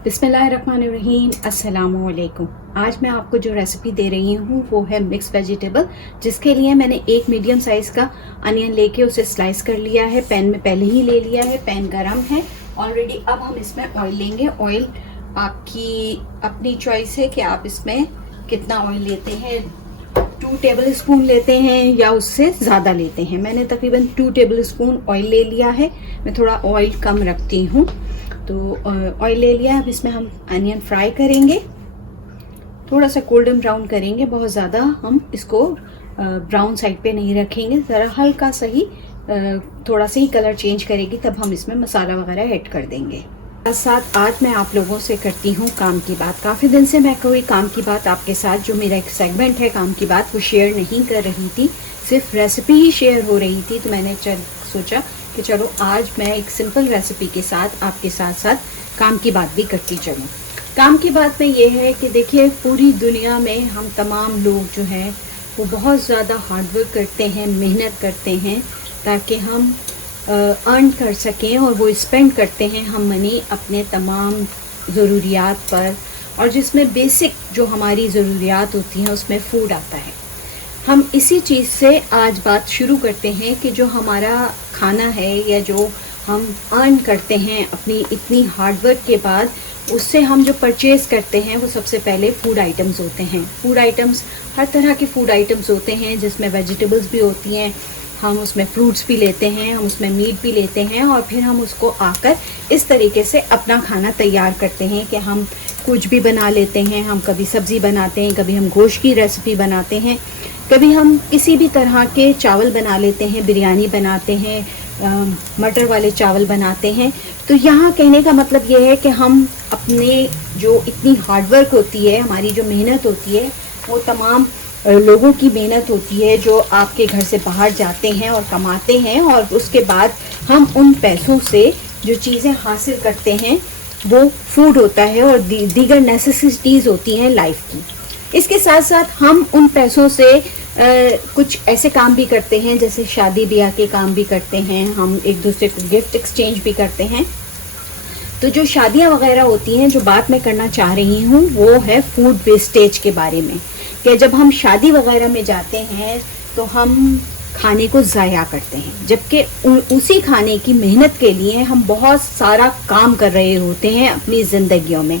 बिस्मिल्लाहिर्रहमानिर्रहीम, अस्सलामुअलैकुम। आज मैं आपको जो रेसिपी दे रही हूँ वो है मिक्स वेजिटेबल, जिसके लिए मैंने एक मीडियम साइज़ का अनियन लेके उसे स्लाइस कर लिया है। पैन में पहले ही ले लिया है, पैन गरम है ऑलरेडी। अब हम इसमें ऑयल लेंगे। ऑयल आपकी अपनी चॉइस है कि आप इसमें कितना ऑयल लेते हैं। 2 टेबल स्पून लेते हैं या उससे ज़्यादा लेते हैं। मैंने तकरीबन 2 टेबल स्पून ऑयल ले लिया है। मैं थोड़ा ऑयल कम रखती हूँ, तो ऑयल ले लिया। अब इसमें हम अनियन फ्राई करेंगे, थोड़ा सा गोल्डन ब्राउन करेंगे। बहुत ज़्यादा हम इसको ब्राउन साइड पे नहीं रखेंगे, ज़रा हल्का सा ही थोड़ा सा ही कलर चेंज करेगी, तब हम इसमें मसाला वगैरह ऐड कर देंगे। साथ आज मैं आप लोगों से करती हूँ काम की बात। काफ़ी दिन से मैं कोई काम की बात आपके साथ, जो मेरा एक सेगमेंट है काम की बात, वो शेयर नहीं कर रही थी, सिर्फ रेसिपी ही शेयर हो रही थी। तो मैंने सोचा कि चलो आज मैं एक सिंपल रेसिपी के साथ आपके साथ साथ काम की बात भी करती चलूँ। काम की बात में ये है कि देखिए, पूरी दुनिया में हम तमाम लोग जो हैं वो बहुत ज़्यादा हार्डवर्क करते हैं, मेहनत करते हैं ताकि हम अर्न कर सकें, और वो स्पेंड करते हैं हम मनी अपने तमाम ज़रूरियात पर, और जिसमें बेसिक जो हमारी ज़रूरियात होती हैं उसमें फ़ूड आता है। हम इसी चीज़ से आज बात शुरू करते हैं कि जो हमारा खाना है या जो हम अर्न करते हैं अपनी इतनी हार्डवर्क के बाद, उससे हम जो परचेज़ करते हैं वो सबसे पहले फूड आइटम्स होते हैं। फूड आइटम्स हर तरह के फूड आइटम्स होते हैं, जिसमें वेजिटेबल्स भी होती हैं, हम उसमें फ्रूट्स भी लेते हैं, हम उसमें मीट भी लेते हैं, और फिर हम उसको आकर इस तरीके से अपना खाना तैयार करते हैं कि हम कुछ भी बना लेते हैं। हम कभी सब्ज़ी बनाते हैं, कभी हम गोश्त की रेसिपी बनाते हैं, कभी हम किसी भी तरह के चावल बना लेते हैं, बिरयानी बनाते हैं, मटर वाले चावल बनाते हैं। तो यहाँ कहने का मतलब ये है कि हम अपने जो इतनी हार्डवर्क होती है, हमारी जो मेहनत होती है, वो तमाम लोगों की मेहनत होती है जो आपके घर से बाहर जाते हैं और कमाते हैं, और उसके बाद हम उन पैसों से जो चीज़ें हासिल करते हैं वो फूड होता है और दीगर नेसेसिटीज़ होती हैं लाइफ की। इसके साथ साथ हम उन पैसों से कुछ ऐसे काम भी करते हैं, जैसे शादी ब्याह के काम भी करते हैं, हम एक दूसरे को गिफ्ट एक्सचेंज भी करते हैं। तो जो शादियां वगैरह होती हैं, जो बात मैं करना चाह रही हूँ वो है फूड वेस्टेज के बारे में, कि जब हम शादी वगैरह में जाते हैं तो हम खाने को ज़ाया करते हैं, जबकि उसी खाने की मेहनत के लिए हम बहुत सारा काम कर रहे होते हैं अपनी ज़िंदगियों में।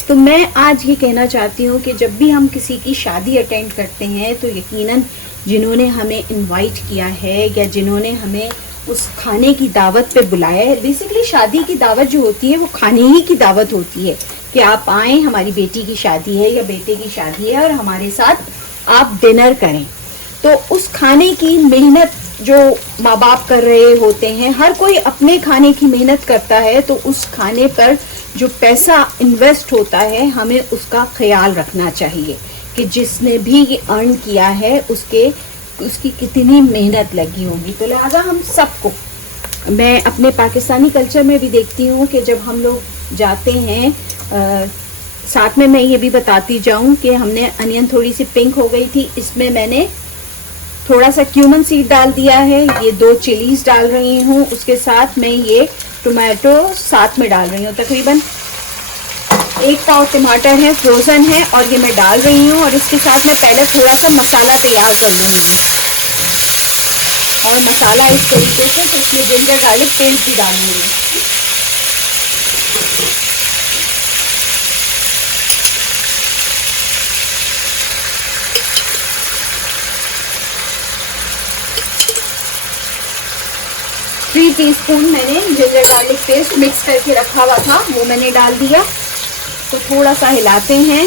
तो मैं आज ये कहना चाहती हूँ कि जब भी हम किसी की शादी अटेंड करते हैं तो यकीनन जिन्होंने हमें इनवाइट किया है या जिन्होंने हमें उस खाने की दावत पे बुलाया है, बेसिकली शादी की दावत जो होती है वो खाने ही की दावत होती है कि आप आएँ, हमारी बेटी की शादी है या बेटे की शादी है और हमारे साथ आप डिनर करें। तो उस खाने की मेहनत जो माँ बाप कर रहे होते हैं, हर कोई अपने खाने की मेहनत करता है, तो उस खाने पर जो पैसा इन्वेस्ट होता है हमें उसका ख्याल रखना चाहिए कि जिसने भी ये अर्न किया है उसकी कितनी मेहनत लगी होगी। तो लिहाजा हम सबको, मैं अपने पाकिस्तानी कल्चर में भी देखती हूँ कि जब हम लोग जाते हैं, साथ में मैं ये भी बताती जाऊँ कि हमने अनियन थोड़ी सी पिंक हो गई थी, इसमें मैंने थोड़ा सा क्यूमन सीड डाल दिया है, ये 2 चिलीज डाल रही हूँ, उसके साथ मैं ये टोमेटो साथ में डाल रही हूँ। तकरीबन 1 पाव टमाटर है, फ्रोज़न है, और ये मैं डाल रही हूँ। और इसके साथ मैं पहले थोड़ा सा मसाला तैयार कर लूँगी, और मसाला इस तरीके से कि इसमें जिंजर गार्लिक पेस्ट भी डालूँगी। थ्री टीस्पून मैंने जिंजर गार्लिक पेस्ट मिक्स करके रखा हुआ था, वो मैंने डाल दिया। तो थोड़ा सा हिलाते हैं।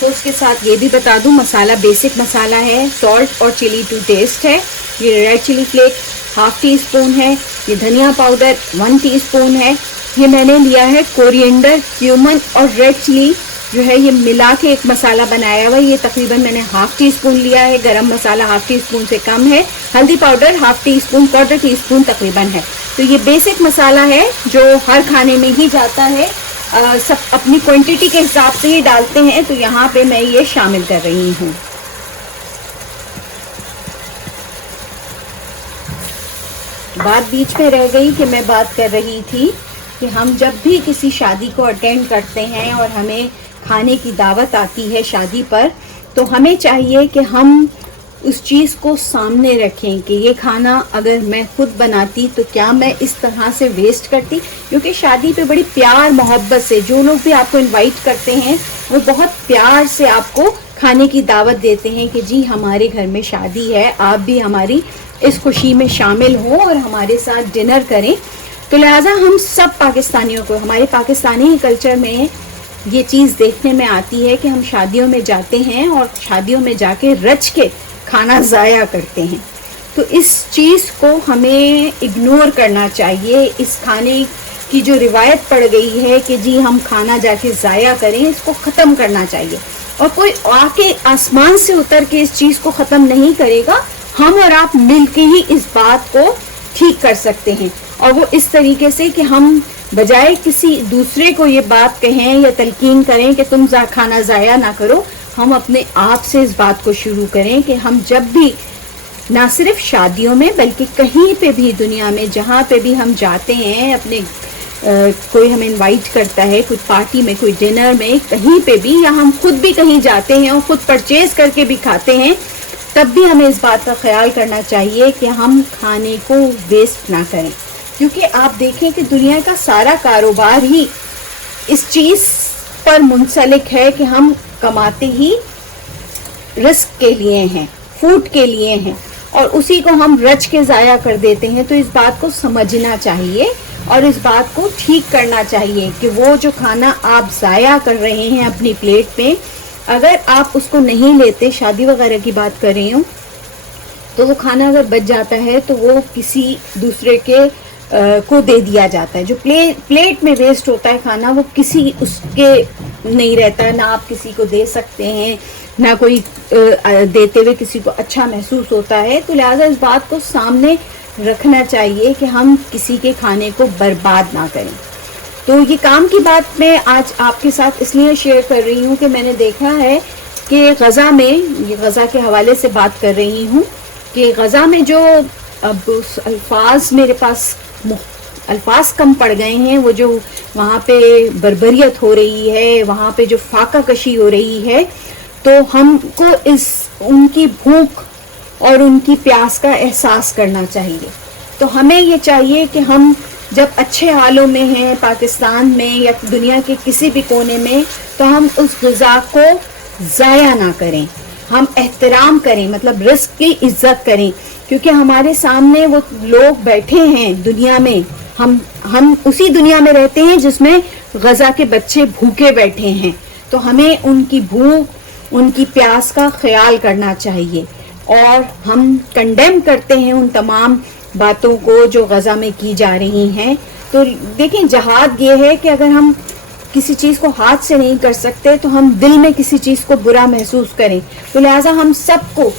तो उसके साथ ये भी बता दूं, मसाला बेसिक मसाला है, सॉल्ट और चिली टू टेस्ट है। ये रेड चिली फ्लेक 1/2 टीस्पून है, ये धनिया पाउडर 1 टीस्पून है, ये मैंने लिया है कोरिएंडर, क्यूमन और रेड चिली जो है ये मिला के एक मसाला बनाया हुआ है। ये तकरीबन मैंने 1/2 टीस्पून लिया है। गरम मसाला 1/2 टीस्पून से कम है। हल्दी पाउडर 1/2 टीस्पून, 1/4 टीस्पून तकरीबन है। तो ये बेसिक मसाला है जो हर खाने में ही जाता है, सब अपनी क्वांटिटी के हिसाब से ही डालते हैं, तो यहाँ पे मैं ये शामिल कर रही हूँ। बात बीच में रह गई कि मैं बात कर रही थी कि हम जब भी किसी शादी को अटेंड करते हैं और हमें खाने की दावत आती है शादी पर, तो हमें चाहिए कि हम उस चीज़ को सामने रखें कि ये खाना अगर मैं खुद बनाती तो क्या मैं इस तरह से वेस्ट करती। क्योंकि शादी पे बड़ी प्यार मोहब्बत से जो लोग भी आपको इनवाइट करते हैं वो बहुत प्यार से आपको खाने की दावत देते हैं कि जी हमारे घर में शादी है, आप भी हमारी इस खुशी में शामिल हो और हमारे साथ डिनर करें। तो लिहाजा हम सब पाकिस्तानियों को, हमारे पाकिस्तानी कल्चर में ये चीज़ देखने में आती है कि हम शादियों में जाते हैं और शादियों में जाके रच के खाना ज़ाया करते हैं। तो इस चीज़ को हमें इग्नोर करना चाहिए। इस खाने की जो रिवायत पड़ गई है कि जी हम खाना जाके ज़ाया करें, इसको ख़त्म करना चाहिए। और कोई आके आसमान से उतर के इस चीज़ को ख़त्म नहीं करेगा, हम और आप मिलके ही इस बात को ठीक कर सकते हैं। और वो इस तरीके से कि हम बजाय किसी दूसरे को ये बात कहें या तलकीन करें कि तुम खाना ज़ाया ना करो, हम अपने आप से इस बात को शुरू करें कि हम जब भी ना सिर्फ शादियों में बल्कि कहीं पे भी दुनिया में जहाँ पे भी हम जाते हैं, अपने कोई हमें इनवाइट करता है, कोई पार्टी में, कोई डिनर में, कहीं पे भी, या हम खुद भी कहीं जाते हैं और खुद परचेज करके भी खाते हैं, तब भी हमें इस बात का ख्याल करना चाहिए कि हम खाने को वेस्ट ना करें। क्योंकि आप देखें कि दुनिया का सारा कारोबार ही इस चीज़ पर मुंसलिक है कि हम कमाते ही रिस्क के लिए हैं, फूड के लिए हैं, और उसी को हम रच के ज़ाया कर देते हैं। तो इस बात को समझना चाहिए और इस बात को ठीक करना चाहिए कि वो जो खाना आप ज़ाया कर रहे हैं अपनी प्लेट में, अगर आप उसको नहीं लेते, शादी वगैरह की बात कर रही हूँ, तो वो खाना अगर बच जाता है तो वो किसी दूसरे के को दे दिया जाता है। जो प्लेट में वेस्ट होता है खाना, वो किसी उसके नहीं रहता है, ना आप किसी को दे सकते हैं, ना कोई देते हुए किसी को अच्छा महसूस होता है। तो लिहाजा इस बात को सामने रखना चाहिए कि हम किसी के खाने को बर्बाद ना करें। तो ये काम की बात मैं आज आपके साथ इसलिए शेयर कर रही हूँ कि मैंने देखा है कि गज़ा में, ये गज़ा के हवाले से बात कर रही हूँ कि गज़ा में जो अब अल्फाज मेरे पास अल्फाज कम पड़ गए हैं, वो जो वहाँ पे बर्बरियत हो रही है, वहाँ पे जो फाका कशी हो रही है, तो हमको इस उनकी भूख और उनकी प्यास का एहसास करना चाहिए। तो हमें ये चाहिए कि हम जब अच्छे हालों में हैं पाकिस्तान में या दुनिया के किसी भी कोने में, तो हम उस ग़िज़ा को ज़ाया ना करें, हम एहतराम करें, मतलब रिस्क की इज्जत करें। क्योंकि हमारे सामने वो लोग बैठे हैं दुनिया में, हम उसी दुनिया में रहते हैं जिसमें गज़ा के बच्चे भूखे बैठे हैं। तो हमें उनकी भूख, उनकी प्यास का ख्याल करना चाहिए। और हम कंडेम करते हैं उन तमाम बातों को जो गज़ा में की जा रही हैं। तो देखें, जहाद ये है कि अगर हम किसी चीज़ को हाथ से नहीं कर सकते तो हम दिल में किसी चीज़ को बुरा महसूस करें। तो लिहाजा हम सबको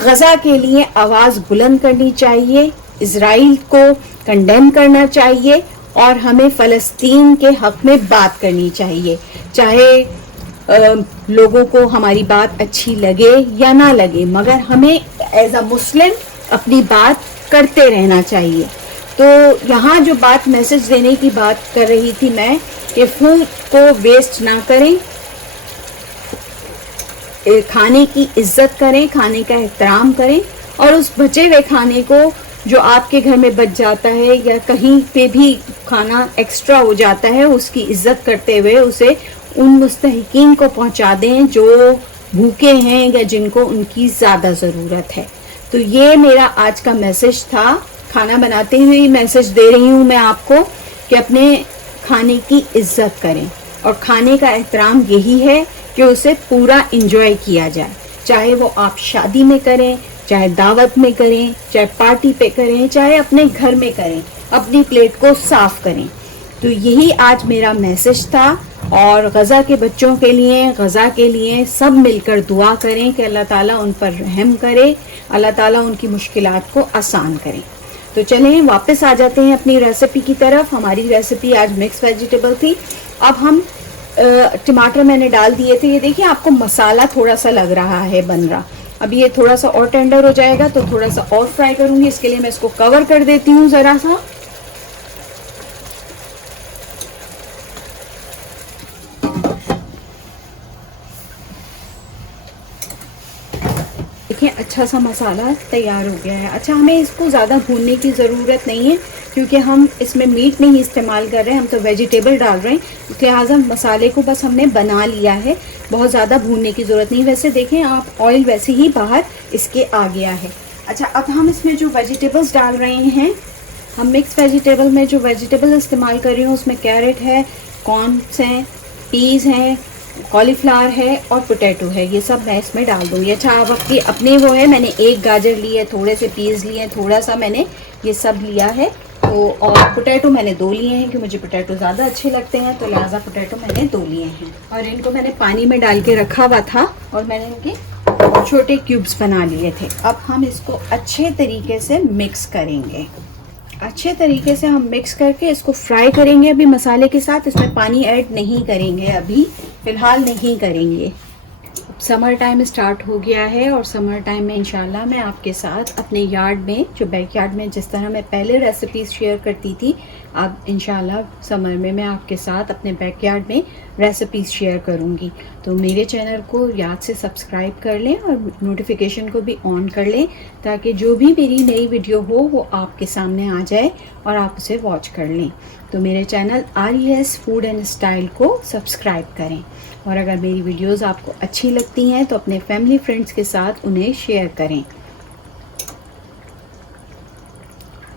गज़ा के लिए आवाज़ बुलंद करनी चाहिए, इज़राइल को कंडेम करना चाहिए और हमें फ़लस्तीन के हक़ में बात करनी चाहिए। चाहे लोगों को हमारी बात अच्छी लगे या ना लगे, मगर हमें एज अ मुस्लिम अपनी बात करते रहना चाहिए। तो यहाँ जो बात मैसेज देने की बात कर रही थी मैं, कि फूड को वेस्ट ना करें, खाने की इज्जत करें, खाने का एहतराम करें, और उस बचे हुए खाने को जो आपके घर में बच जाता है या कहीं पे भी खाना एक्स्ट्रा हो जाता है, उसकी इज्जत करते हुए उसे उन मुस्तहिकीन को पहुंचा दें जो भूखे हैं या जिनको उनकी ज़्यादा ज़रूरत है। तो ये मेरा आज का मैसेज था। खाना बनाते हुए मैसेज दे रही हूँ मैं आपको कि अपने खाने की इज्जत करें, और खाने का एहतराम यही है कि उसे पूरा इंजॉय किया जाए। चाहे वो आप शादी में करें, चाहे दावत में करें, चाहे पार्टी पे करें, चाहे अपने घर में करें, अपनी प्लेट को साफ करें। तो यही आज मेरा मैसेज था। और गज़ा के बच्चों के लिए, गज़ा के लिए सब मिलकर दुआ करें कि अल्लाह ताला उन पर रहम करे, अल्लाह ताला उनकी मुश्किलात को आसान करें। तो चलें वापस आ जाते हैं अपनी रेसिपी की तरफ। हमारी रेसिपी आज मिक्स वेजिटेबल थी। अब हम टमाटर मैंने डाल दिए थे, ये देखिए आपको मसाला थोड़ा सा लग रहा है बन रहा। अब ये थोड़ा सा और टेंडर हो जाएगा तो थोड़ा सा और फ्राई करूंगी, इसके लिए मैं इसको कवर कर देती हूँ ज़रा सा। देखिए अच्छा सा मसाला तैयार हो गया है। अच्छा, हमें इसको ज़्यादा भूनने की ज़रूरत नहीं है क्योंकि हम इसमें मीट नहीं इस्तेमाल कर रहे हैं, हम तो वेजिटेबल डाल रहे हैं, लिहाजा मसाले को बस हमने बना लिया है, बहुत ज़्यादा भूनने की ज़रूरत नहीं। वैसे देखें आप, ऑयल वैसे ही बाहर इसके आ गया है। अच्छा, अब हम इसमें जो वेजिटेबल्स डाल रहे हैं, हम मिक्स वेजिटेबल में जो वेजिटेबल इस्तेमाल कर रही हूँ उसमें कैरेट है, कॉर्न्स हैं, पीज़ हैं, कॉलीफ्लावर है और पोटैटो है, ये सब मैं इसमें डाल दूँगी। अच्छा, अब आपकी अपने वो है, मैंने एक गाजर ली है, थोड़े से पीस लिए हैं, थोड़ा सा मैंने ये सब लिया है तो, और पोटैटो मैंने 2 लिए हैं कि मुझे पोटैटो ज़्यादा अच्छे लगते हैं, तो लिहाजा पोटैटो मैंने 2 लिए हैं। और इनको मैंने पानी में डाल के रखा हुआ था और मैंने इनके छोटे क्यूब्स बना लिए थे। अब हम इसको अच्छे तरीके से मिक्स करेंगे, अच्छे तरीके से हम मिक्स करके इसको फ्राई करेंगे अभी मसाले के साथ। इसमें पानी ऐड नहीं करेंगे, अभी फ़िलहाल नहीं करेंगे। समर टाइम स्टार्ट हो गया है और समर टाइम में इंशाल्लाह मैं आपके साथ अपने यार्ड में, जो बैक यार्ड में जिस तरह मैं पहले रेसिपीज़ शेयर करती थी, अब इंशाल्लाह समर में मैं आपके साथ अपने बैक यार्ड में रेसिपीज़ शेयर करूंगी। तो मेरे चैनल को याद से सब्सक्राइब कर लें और नोटिफिकेशन को भी ऑन कर लें ताकि जो भी मेरी नई वीडियो हो वो आपके सामने आ जाए और आप उसे वॉच कर लें। तो मेरे channel RES food and style को सब्सक्राइब करें और अगर मेरी वीडियोस आपको अच्छी लगती हैं तो अपने फैमिली फ्रेंड्स के साथ उन्हें शेयर करें।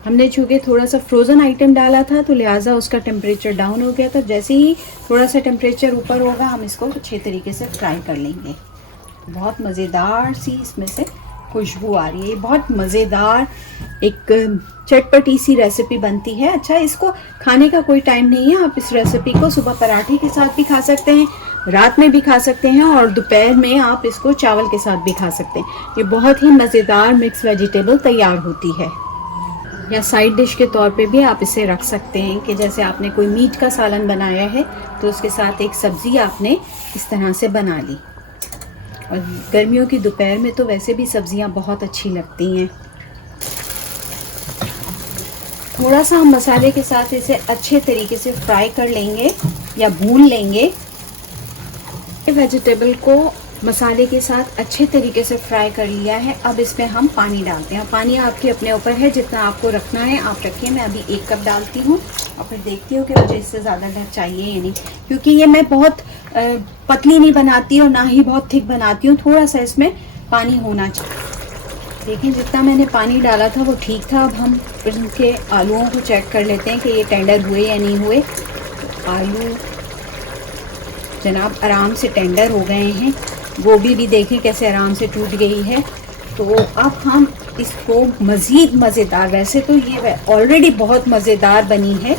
हमने चूँकि थोड़ा सा फ्रोज़न आइटम डाला था तो लिहाजा उसका टेम्परेचर डाउन हो गया था, जैसे ही थोड़ा सा टेम्परेचर ऊपर होगा हम इसको अच्छे तरीके से फ्राई कर लेंगे। बहुत मज़ेदार सी इसमें से खुशबू आ रही है, बहुत मज़ेदार एक चटपटी सी रेसिपी बनती है। अच्छा, इसको खाने का कोई टाइम नहीं है, आप इस रेसिपी को सुबह पराठे के साथ भी खा सकते हैं, रात में भी खा सकते हैं और दोपहर में आप इसको चावल के साथ भी खा सकते हैं। ये बहुत ही मज़ेदार मिक्स वेजिटेबल तैयार होती है, या साइड डिश के तौर पे भी आप इसे रख सकते हैं कि जैसे आपने कोई मीट का सालन बनाया है तो उसके साथ एक सब्ज़ी आपने इस तरह से बना ली। और गर्मियों की दोपहर में तो वैसे भी सब्जियां बहुत अच्छी लगती हैं। थोड़ा सा हम मसाले के साथ इसे अच्छे तरीके से फ्राई कर लेंगे या भून लेंगे। वेजिटेबल को मसाले के साथ अच्छे तरीके से फ्राई कर लिया है। अब इसमें हम पानी डालते हैं। पानी आपके अपने ऊपर है, जितना आपको रखना है आप रखिए। मैं अभी 1 कप डालती हूँ और फिर देखती हूँ कि मुझे इससे ज़्यादा चाहिए या नहीं, क्योंकि ये मैं बहुत पतली नहीं बनाती और ना ही बहुत थिक बनाती हूँ। थोड़ा सा इसमें पानी होना चाहिए। देखिए जितना मैंने पानी डाला था वो ठीक था। अब हम इनके आलूओं को चेक कर लेते हैं कि ये टेंडर हुए या नहीं हुए। आलू जनाब आराम से टेंडर हो गए हैं। गोभी भी देखें कैसे आराम से टूट गई है। तो अब हम इसको मज़ीद मज़ेदार, वैसे तो ये ऑलरेडी बहुत मज़ेदार बनी है,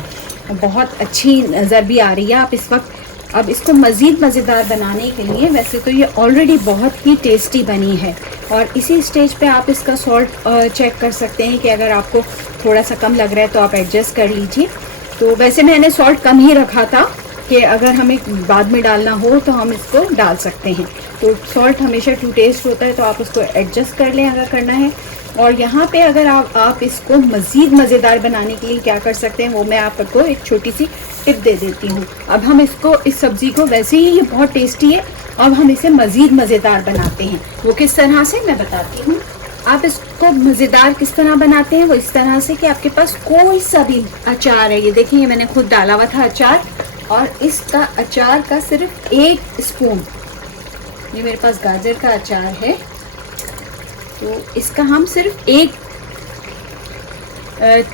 बहुत अच्छी नज़र भी आ रही है आप इस वक्त। अब इसको मज़ीद मज़ेदार बनाने के लिए, वैसे तो ये ऑलरेडी बहुत ही टेस्टी बनी है और इसी स्टेज पे आप इसका सॉल्ट चेक कर सकते हैं कि अगर आपको थोड़ा सा कम लग रहा है तो आप एडजस्ट कर लीजिए। तो वैसे मैंने सॉल्ट कम ही रखा था कि अगर हमें बाद में डालना हो तो हम इसको डाल सकते हैं। तो सॉल्ट हमेशा टू टेस्ट होता है, तो आप उसको एडजस्ट कर लें अगर करना है। और यहाँ पे अगर आप इसको मज़ीद मज़ेदार बनाने के लिए क्या कर सकते हैं वो मैं आपको एक छोटी सी टिप दे देती हूँ। अब हम इसको, इस सब्ज़ी को, वैसे ही ये बहुत टेस्टी है, अब हम इसे मज़ीद मज़ेदार बनाते हैं। वो किस तरह से मैं बताती हूँ। आप इसको मज़ेदार किस तरह बनाते हैं, वो इस तरह से कि आपके पास कोई सा भी अचार है, ये देखिए ये मैंने खुद डाला हुआ था अचार, और इसका अचार का सिर्फ 1 स्पून, ये मेरे पास गाजर का अचार है, तो इसका हम सिर्फ 1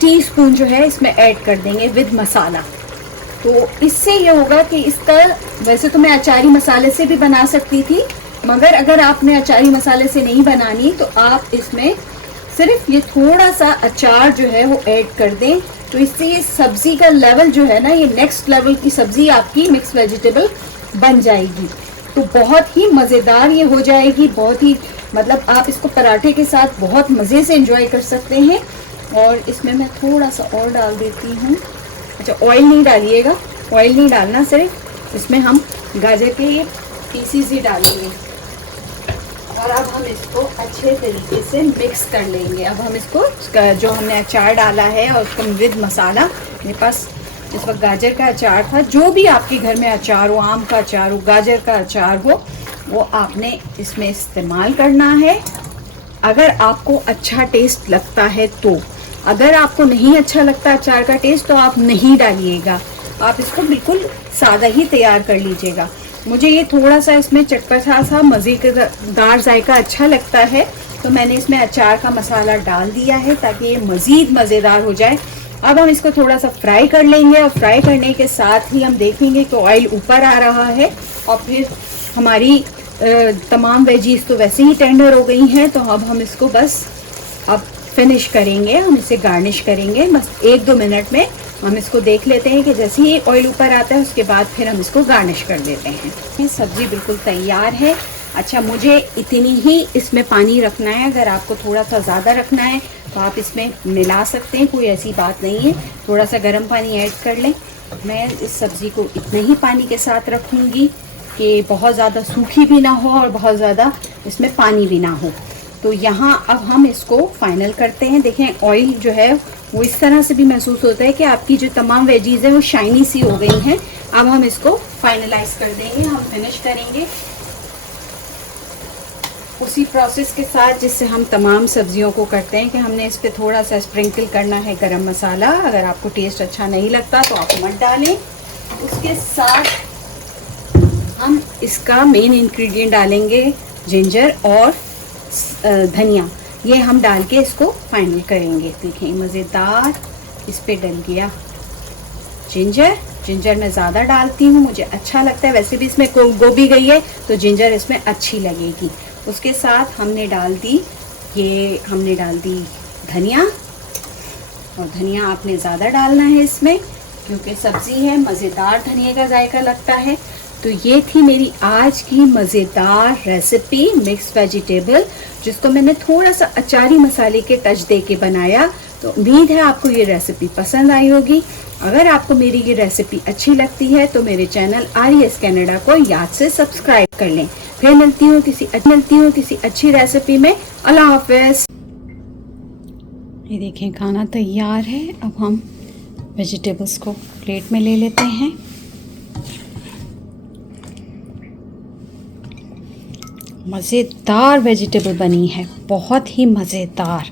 टीस्पून जो है इसमें ऐड कर देंगे विद मसाला। तो इससे ये होगा कि इसका, वैसे तो मैं अचारी मसाले से भी बना सकती थी, मगर अगर आपने अचारी मसाले से नहीं बनानी तो आप इसमें सिर्फ ये थोड़ा सा अचार जो है वो ऐड कर दें। तो इससे ये सब्ज़ी का लेवल जो है ना, ये नेक्स्ट लेवल की सब्ज़ी आपकी मिक्स वेजिटेबल बन जाएगी। तो बहुत ही मज़ेदार ये हो जाएगी, बहुत ही, मतलब आप इसको पराठे के साथ बहुत मज़े से एंजॉय कर सकते हैं। और इसमें मैं थोड़ा सा और डाल देती हूँ। अच्छा, ऑयल नहीं डालिएगा, ऑयल नहीं डालना, सिर्फ इसमें हम गाजर के ये पीसीस ही डालेंगे। और अब हम इसको अच्छे तरीके से मिक्स कर लेंगे। अब हम इसको जो हमने अचार डाला है और उसको विद मसाला, मेरे पास इस वक्त गाजर का अचार था, जो भी आपके घर में अचार हो, आम का अचार हो, गाजर का अचार हो, वो आपने इसमें इस्तेमाल करना है अगर आपको अच्छा टेस्ट लगता है तो। अगर आपको नहीं अच्छा लगता अचार का टेस्ट तो आप नहीं डालिएगा, आप इसको बिल्कुल सादा ही तैयार कर लीजिएगा। मुझे ये थोड़ा सा इसमें चटपटा सा मज़ेदार जायका अच्छा लगता है, तो मैंने इसमें अचार का मसाला डाल दिया है ताकि ये मज़ीद मज़ेदार हो जाए। अब हम इसको थोड़ा सा फ्राई कर लेंगे और फ्राई करने के साथ ही हम देखेंगे कि ऑयल ऊपर आ रहा है और फिर हमारी तमाम वेजीज तो वैसे ही टेंडर हो गई हैं। तो अब हम इसको बस अब फिनिश करेंगे, हम इसे गार्निश करेंगे बस 1-2 मिनट में। हम इसको देख लेते हैं कि जैसे ही ऑयल ऊपर आता है उसके बाद फिर हम इसको गार्निश कर देते हैं। ये सब्ज़ी बिल्कुल तैयार है। अच्छा, मुझे इतनी ही इसमें पानी रखना है, अगर आपको थोड़ा सा ज़्यादा रखना है तो आप इसमें मिला सकते हैं, कोई ऐसी बात नहीं है। थोड़ा सा गर्म पानी ऐड कर लें। मैं इस सब्ज़ी को इतने ही पानी के साथ रखूँगी कि बहुत ज़्यादा सूखी भी ना हो और बहुत ज़्यादा इसमें पानी भी ना हो। तो यहाँ अब हम इसको फाइनल करते हैं। देखें ऑयल जो है वो इस तरह से भी महसूस होता है कि आपकी जो तमाम वेजीज है वो शाइनी सी हो गई हैं। अब हम इसको फाइनलाइज कर देंगे, हम फिनिश करेंगे उसी प्रोसेस के साथ जिससे हम तमाम सब्जियों को करते हैं कि हमने इस पर थोड़ा सा स्प्रिंकल करना है गरम मसाला। अगर आपको टेस्ट अच्छा नहीं लगता तो आप मत डालें। उसके साथ हम इसका मेन इंग्रेडिएंट डालेंगे जिंजर और धनिया, ये हम डाल के इसको फाइनल करेंगे। देखें मज़ेदार इस पे डल गया जिंजर मैं ज़्यादा डालती हूँ, मुझे अच्छा लगता है। वैसे भी इसमें गोभी गई है तो जिंजर इसमें अच्छी लगेगी। उसके साथ हमने डाल दी धनिया, और धनिया आपने ज़्यादा डालना है इसमें क्योंकि सब्ज़ी है, मज़ेदार धनिया का जायका लगता है। तो ये थी मेरी आज की मज़ेदार रेसिपी मिक्स वेजिटेबल, जिसको मैंने थोड़ा सा अचारी मसाले के टच दे के बनाया। तो उम्मीद है आपको ये रेसिपी पसंद आई होगी। अगर आपको मेरी ये रेसिपी अच्छी लगती है तो मेरे चैनल RES कैनेडा को याद से सब्सक्राइब कर लें। फिर मिलती हूँ किसी अच्छी रेसिपी में। अल्लाह हाफ़िज़। ये देखें खाना तैयार है। अब हम वेजिटेबल्स को प्लेट में ले लेते हैं। मज़ेदार वेजिटेबल बनी है, बहुत ही मज़ेदार।